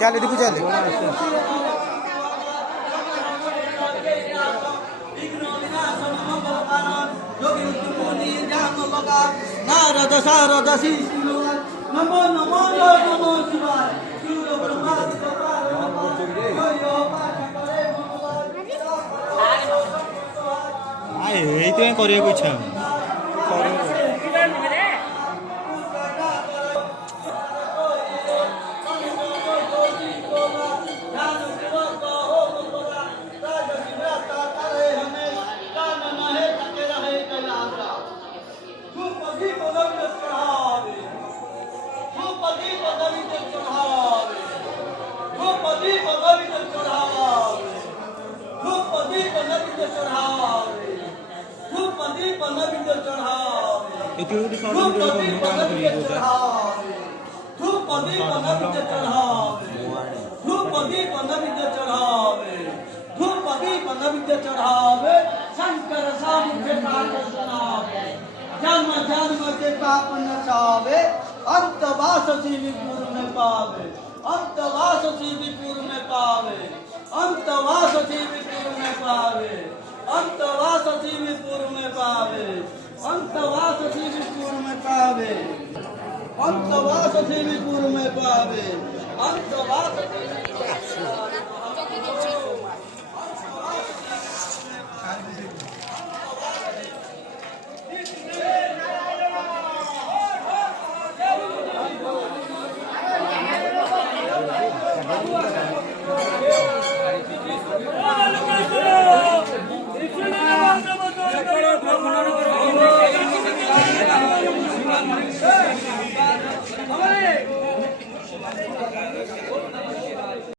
चले देखो चले नारद सारद नमो नमो नमो शिवाय କରିବାକୁ ଇଚ୍ଛା चढ़ावे शंकर सामुझे सुनावे जन्म जन्म के पाप नचावे अंतवास शिवपुर में पावे अंतवास शिवपुर में पावे अंतवास शिवपुर में पावे अंतवास शिवपुर में पावे अंतवास शिवपुर में पावे अंतवास शिवपुर में पावे अंतवास